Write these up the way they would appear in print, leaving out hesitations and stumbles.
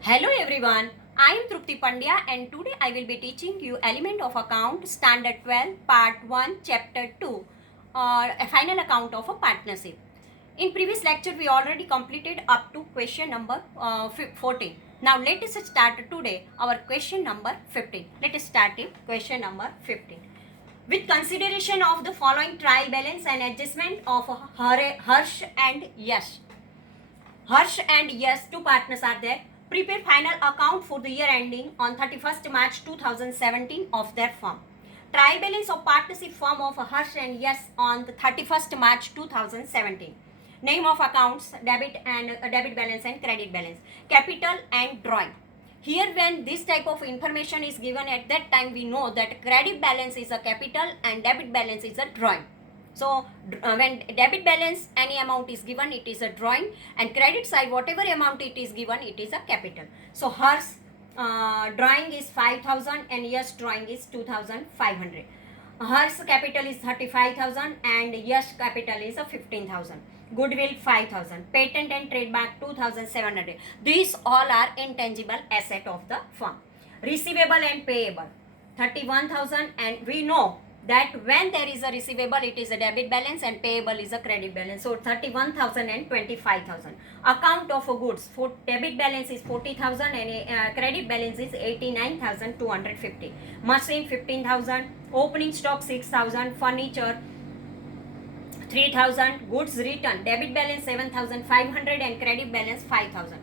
Hello everyone, I am Trupti Pandya and today I will be teaching you Element of Account Standard 12 Part 1 Chapter 2 a final account of a partnership. In previous lecture we already completed up to question number 14. Now let us start today our question number 15. Let us start with question number 15. With consideration of the following trial balance and adjustment of Harsh and Yash. Harsh and Yash, two partners are there. Prepare final account for the year ending on 31st March 2017 of their firm. Trial balance of partnership firm of Harsh and Yash on the 31st March 2017. Name of accounts, debit balance and credit balance. Capital and drawing. Here when this type of information is given at that time, we know that credit balance is a capital and debit balance is a drawing. So when debit balance any amount is given, it is a drawing, and credit side whatever amount it is given, it is a capital. So hers drawing is 5,000 and Yash drawing is 2,500. Hers capital is 35,000 and Yash capital is 15,000. Goodwill 5,000. Patent and trademark 2,700. These all are intangible asset of the firm. Receivable and payable 31,000, and we know that when there is a receivable, it is a debit balance and payable is a credit balance. So 31,000 and 25,000. Account of goods, for debit balance is 40,000 and credit balance is 89,250. Machine 15,000. Opening stock 6,000. Furniture 3,000. Goods return, debit balance 7,500 and credit balance 5,000.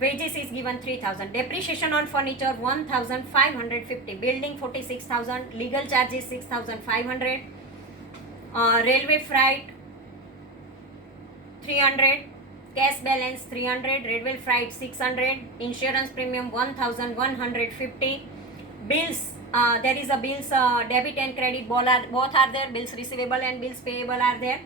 Wages is given 3,000. Depreciation on furniture 1,550. Building 46,000. Legal charges 6,500. Railway freight 300. Cash balance 300. Railway freight 600. Insurance premium 1,150. Bills, there is a bills debit and credit both are there. Bills receivable and bills payable are there.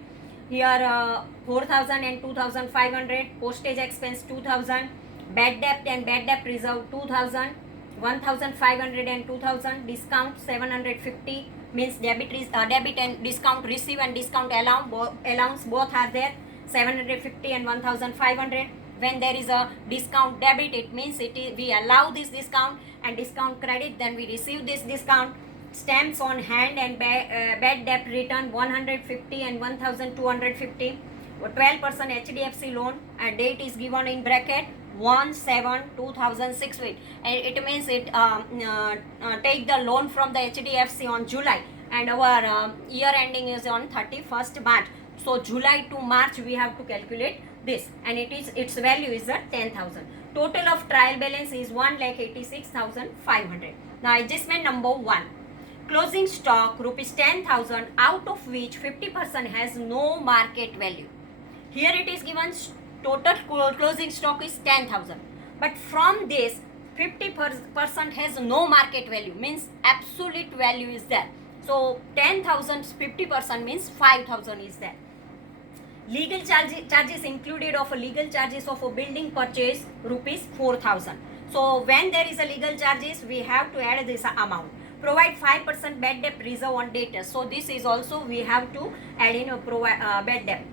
Here 4,000 and 2,500. Postage expense 2,000. Bad debt and bad debt reserve 2,000. 1,500 and 2,000. Discount 750 means debit and discount receive and discount allowance both are there. 750 and 1,500. When there is a discount debit, it means we allow this discount, and discount credit, then we receive this discount. Stamps on hand and bad debt return 150 and 1,250. 12% HDFC loan, and date is given in bracket 1/7/2006. And it means it take the loan from the HDFC on July, and our year ending is on 31st March. So July to March we have to calculate this, and its value is at 10,000. Total of trial balance is 1,86,500. Now adjustment number 1. Closing stock rupees 10,000, out of which 50% has no market value. Here it is given total closing stock is 10,000, but from this 50% has no market value, means absolute value is there. So 10,000 50% means 5,000 is there. Legal charges included of legal charges of a building purchase rupees 4,000. So when there is a legal charges, we have to add this amount. Provide 5% bad debt reserve on debtors. So this is also we have to add in a bad debt.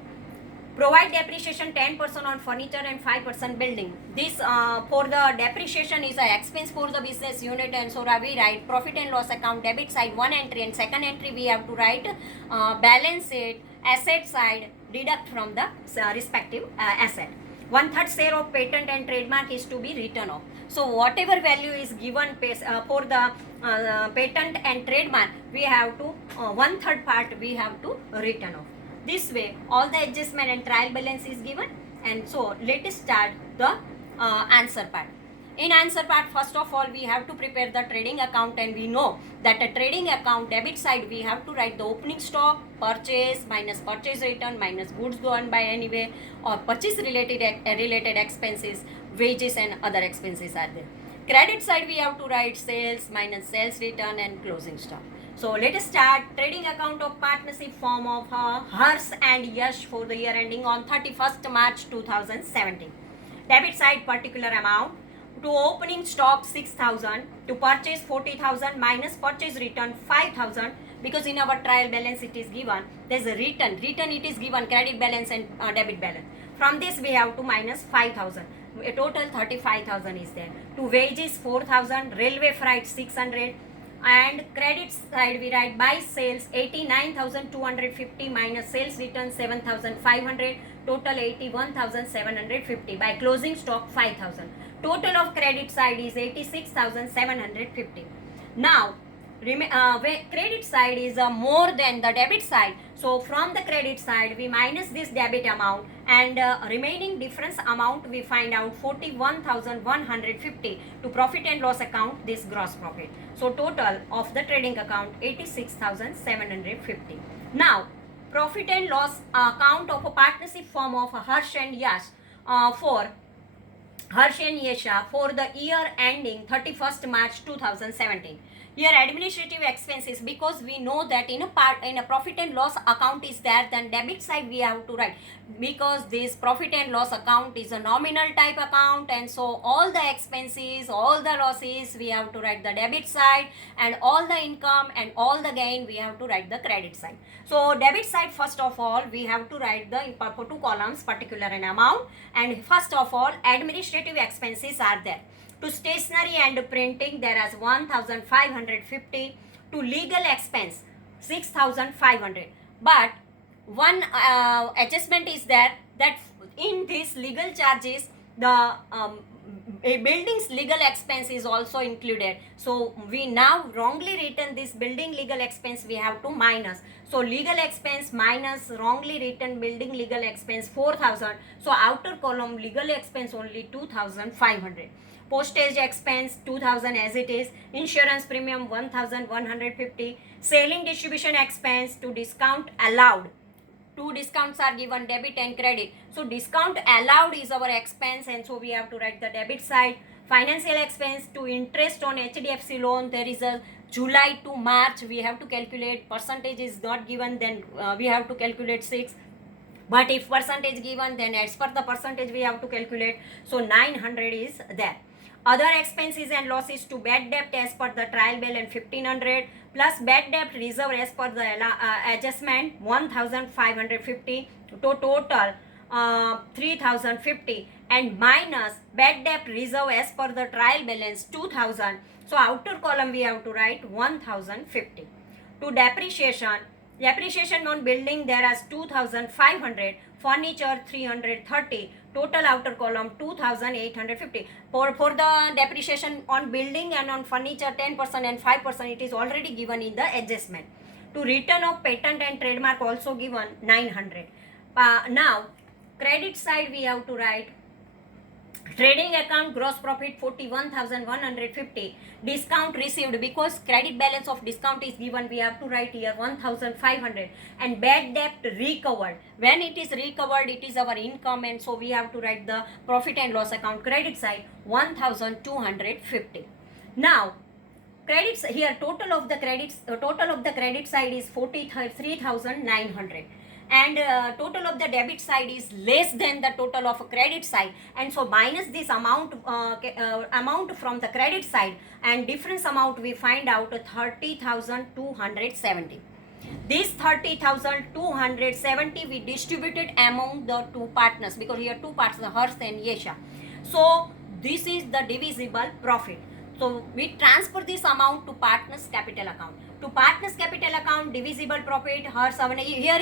Provide depreciation 10% on furniture and 5% building. This for the depreciation is an expense for the business unit, and so we write profit and loss account debit side one entry, and second entry we have to write balance sheet asset side, deduct from the respective asset. 1/3 share of patent and trademark is to be written off. So whatever value is given for the patent and trademark, we have to 1/3 part we have to written off. This way all the adjustment and trial balance is given, and so let us start the answer part. In answer part, first of all we have to prepare the trading account, and we know that a trading account debit side we have to write the opening stock, purchase minus purchase return minus goods gone by anyway, or purchase related expenses, wages and other expenses are there. Credit side we have to write sales minus sales return and closing stock. So let us start. Trading account of partnership firm of Harsh and Yash for the year ending on 31st March 2017. Debit side particular amount. To opening stock 6,000, to purchase 40,000 minus purchase return 5,000, because in our trial balance it is given, there is a return it is given credit balance and debit balance. From this we have to minus 5,000. a total 35,000 is there. To wages 4,000, railway freight 600, and credit side we write by sales 89,250 minus sales return 7,500, total 81,750. By closing stock 5,000. Total of credit side is 86,750. Now credit side is more than the debit side, so from the credit side we minus this debit amount, and remaining difference amount we find out 41,150 to profit and loss account, this gross profit. So total of the trading account 86,750. Now profit and loss account of a partnership firm of Harsh and Yash for Harsh and Yesha for the year ending 31st March 2017. Here administrative expenses, because we know that in a profit and loss account is there, then debit side we have to write, because this profit and loss account is a nominal type account, and so all the expenses, all the losses we have to write the debit side, and all the income and all the gain we have to write the credit side. So debit side, first of all we have to write the for two columns particular and amount, and first of all administrative expenses are there. To stationery and printing there is 1,550. To legal expense 6,500. But one adjustment is there, that in this legal charges the a building's legal expense is also included. So we now wrongly written this building legal expense, we have to minus. So legal expense minus wrongly written building legal expense 4,000. So outer column legal expense only 2,500. Postage expense 2,000 as it is. Insurance premium 1,150. Selling distribution expense to discount allowed. Two discounts are given, debit and credit. So discount allowed is our expense, and so we have to write the debit side. Financial expense to interest on HDFC loan, there is a July to March we have to calculate. Percentage is not given, then we have to calculate 6. But if percentage given, then as per the percentage we have to calculate. So 900 is there. Other expenses and losses to bad debt as per the trial balance 1,500, plus bad debt reserve as per the adjustment 1,550, to total 3,050, and minus bad debt reserve as per the trial balance 2,000. So outer column we have to write 1,050. To depreciation on building there is 2,500, furniture 330, total outer column 2,850. For the depreciation on building and on furniture 10% and 5%, it is already given in the adjustment. To return of patent and trademark also given 900. Now credit side we have to write trading account gross profit 41,150. Discount received, because credit balance of discount is given, we have to write here 1,500. And bad debt recovered, when it is recovered it is our income, and so we have to write the profit and loss account credit side 1,250. Now credits here, total of the credit side is 43,900. And total of the debit side is less than the total of credit side, and so minus this amount from the credit side, and difference amount we find out 30,270. This 30,270 we distributed among the two partners, because here two parts, the Harsh and Yesha. So this is the divisible profit. So we transfer this amount to partners capital account. To partners capital account, divisible profit, Harsh, here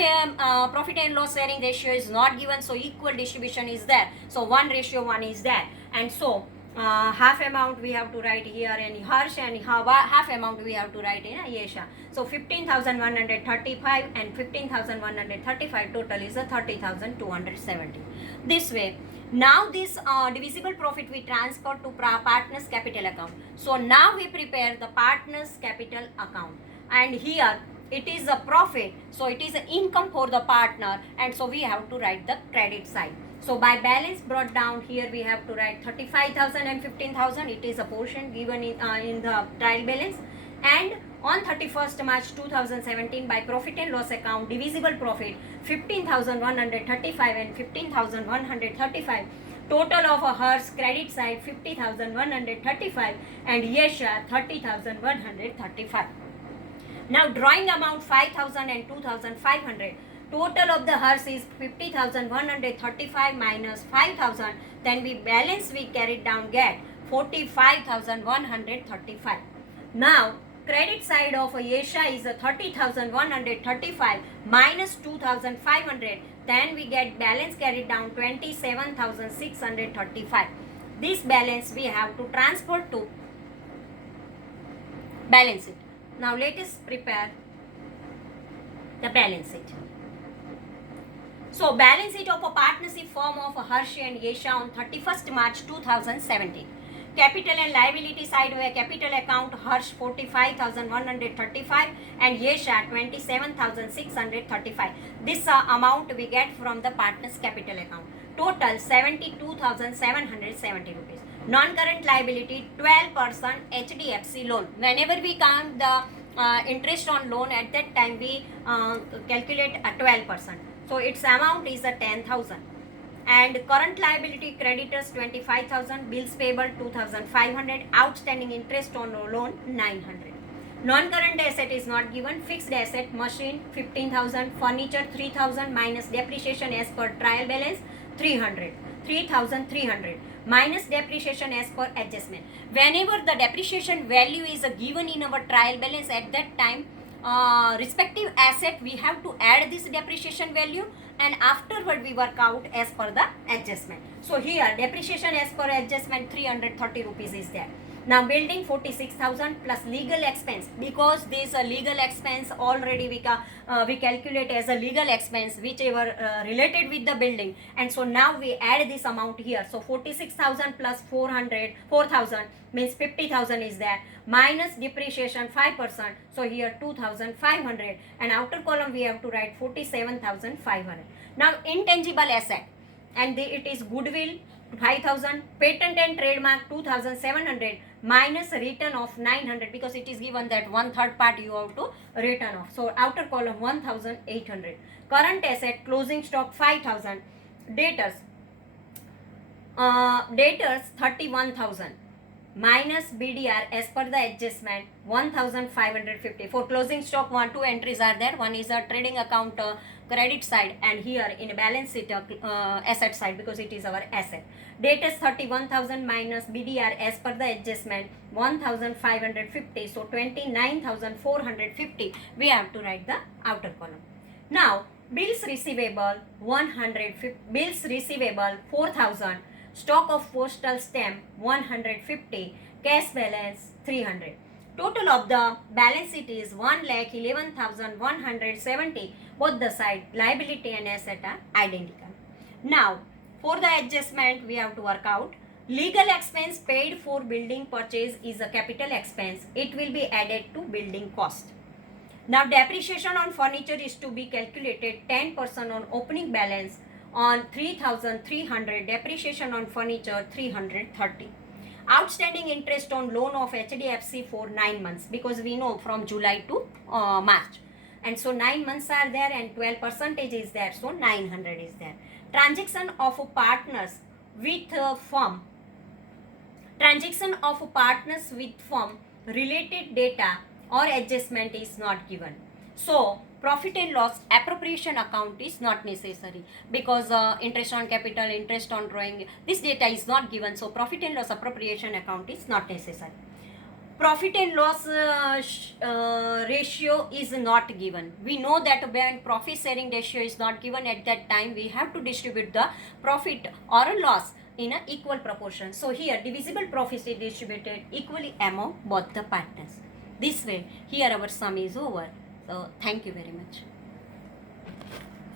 profit and loss sharing ratio is not given, so equal distribution is there. So 1:1 is there, and so half amount we have to write here in Harsh, and half amount we have to write in Yesha. So 15,135 and 15,135, total is a 30,270. This way. Now this divisible profit we transfer to partners capital account. So now we prepare the partners capital account, and here it is a profit, so it is an income for the partner, and so we have to write the credit side. So by balance brought down, here we have to write 35,000 and 15,000. It is a portion given in the trial balance. And on 31st March 2017, by profit and loss account, divisible profit 15,135 and 15,135. Total of a Harsh credit side 50,135 and Yesha 30,135. Now drawing amount 5,000 and 2,500. Total of the Harsh is 50,135 minus 5,000. Then we balance, we carried down, get 45,135. Now credit side of Asia is 30,135 minus 2,500. Then we get balance carried down 27,635. This balance we have to transfer to balance it. Now let us prepare the balance sheet. So balance sheet of a partnership firm of Hershey and Asia on 31st March 2017. Capital and liability side where capital account Harsh 45,135 and Asia 27,635. This amount we get from the partner's capital account. Total 72,770 rupees. Non-current liability 12% HDFC loan. Whenever we count the interest on loan, at that time we calculate a 12%. So its amount is a 10,000. And current liability creditors 25,000, bills payable 2,500, outstanding interest on loan 900. Non-current asset is not given. Fixed asset machine 15,000, furniture 3,000 minus depreciation as per trial balance 3,300 minus depreciation as per adjustment. Whenever the depreciation value is given in our trial balance, at that time respective asset we have to add this depreciation value, and afterward we work out as per the adjustment. So here depreciation as per adjustment 330 rupees is there. Now building 46,000 plus legal expense, because this legal expense already we calculate as a legal expense whichever related with the building, and so now we add this amount here. So 46,000 plus 4,000 means 50,000 is there, minus depreciation 5%, so here 2,500, and outer column we have to write 47,500. Now intangible asset, and it is goodwill 5,000, patent and trademark 2,700 minus return of 900, because it is given that 1/3 part you have to return off. So outer column 1,800. Current asset closing stock 5,000. Debtors 31,000 minus BDR as per the adjustment 1,550. For closing stock, two entries are there. One is a trading account credit side, and here in balance sheet asset side, because it is our asset. Debtors 31,000 minus BDR as per the adjustment 1,550. So 29,450 we have to write the outer column. Now bills receivable 4,000. Stock of postal stamp 150, cash balance 300. Total of the balance sheet is 1,11,170. Both the side liability and asset are identical. Now for the adjustment we have to work out. Legal expense paid for building purchase is a capital expense. It will be added to building cost. Now depreciation on furniture is to be calculated 10% on opening balance on 3,300, depreciation on furniture 330. Outstanding interest on loan of HDFC for 9 months, because we know from July to March, and so 9 months are there and 12% is there, so 900 is there. Transaction of partners with firm, related data or adjustment is not given. So profit and loss appropriation account is not necessary, because interest on capital, interest on drawing, this data is not given, so profit and loss appropriation account is not necessary. Profit and loss ratio is not given. We know that when profit sharing ratio is not given, at that time we have to distribute the profit or a loss in an equal proportion. So here divisible profit is distributed equally among both the partners. This way here our sum is over. So thank you very much.